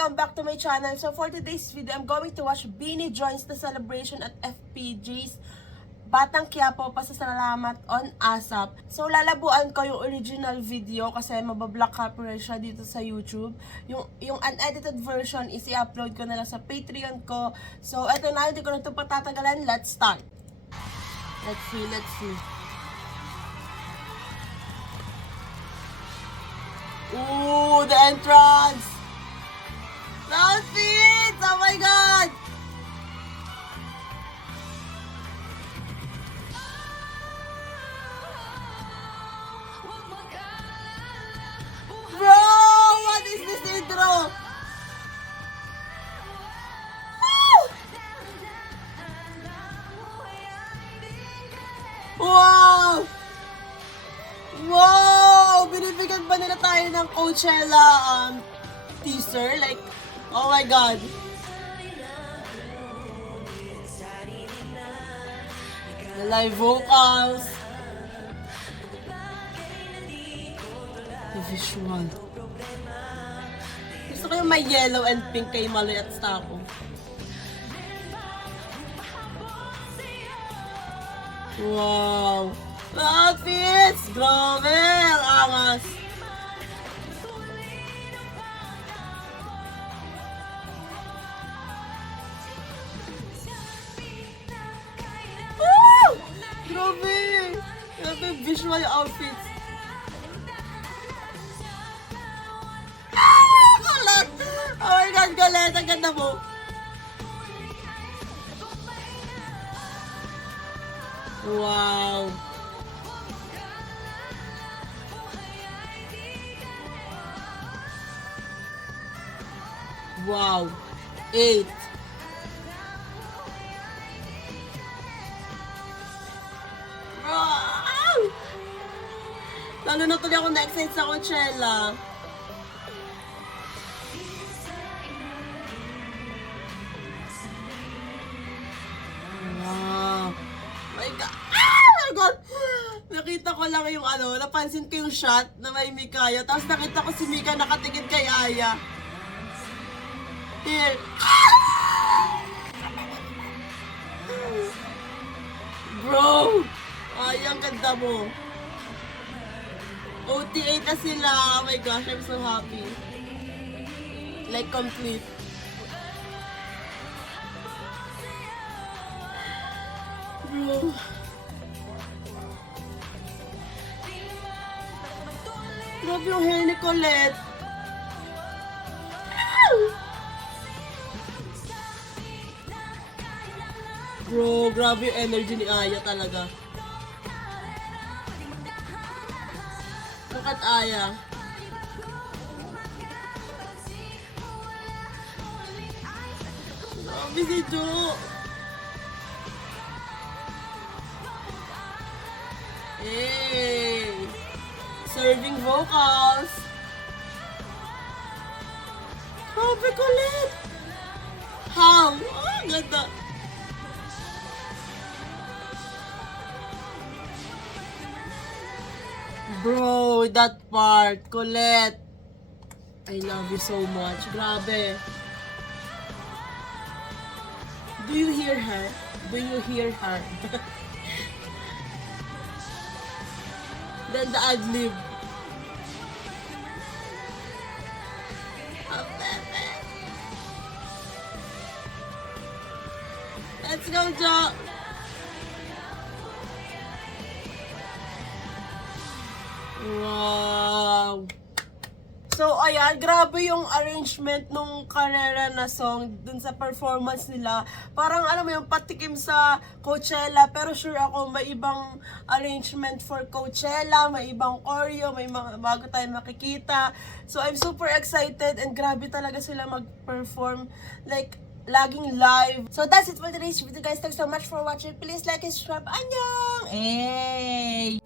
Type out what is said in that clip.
welcome back to my channel. So for today's video, I'm going to watch Beanie Joins the celebration at FPJ's Batang Quiapo Pasasalamat on ASAP. So lalabuan ko yung original video kasi mabablock copyright siya dito sa YouTube. Yung unedited version is i-upload ko na lang sa Patreon ko. So eto na, hindi ko na ito patatagalan. Let's start. Let's see. Ooh, the entrance! The outfits! Oh my God! Bro! What is this intro? Woo! Wow! Wow! Binibigyan ba nila tayo ng Coachella teaser? Like, oh my God. The live vocals. The visual. Gusto ko yung may yellow and pink kay Maloy at Stapo. Wow! The outfits! Grabe! Ang angas! Woo! Grabe! Grabe visual outfits. Galit! Oh my God, galit! Ang ganda mo! Wow! Wow! 8. Wow! Lalo na tuloy ako na-excite sa Coachella. Wow! My God! Ah! My God! Nakita ko lang yung napansin ko yung shot na may Mikaya. Tapos nakita ko si Mika nakatingin kay Aya. Here. Bro! Ay, ang ganda mo. OTA na sila. Oh my gosh, I'm so happy. Like, complete. Bro. Grabe yung hair ni Colette. Bro, grabe yung energy ni Aya talaga. Look at Aya. Grabe si Jo. Hey! Serving vocals. Grabe kulit. How? Oh, ganda. Bro, that part, Colette. I love you so much. Grabe. Do you hear her? Do you hear her? Then the ad-lib. Let's go, Jo! Wow! So, ayan, grabe yung arrangement nung Karera na song dun sa performance nila. Parang, alam mo yung patikim sa Coachella, pero sure ako may ibang arrangement for Coachella, may ibang choreo, may mga bago tayo makikita. So, I'm super excited and grabe talaga sila mag-perform. Like, laging live. So, that's it for today's video, guys. Thanks so much for watching. Please like and subscribe. Annyeong! Hey!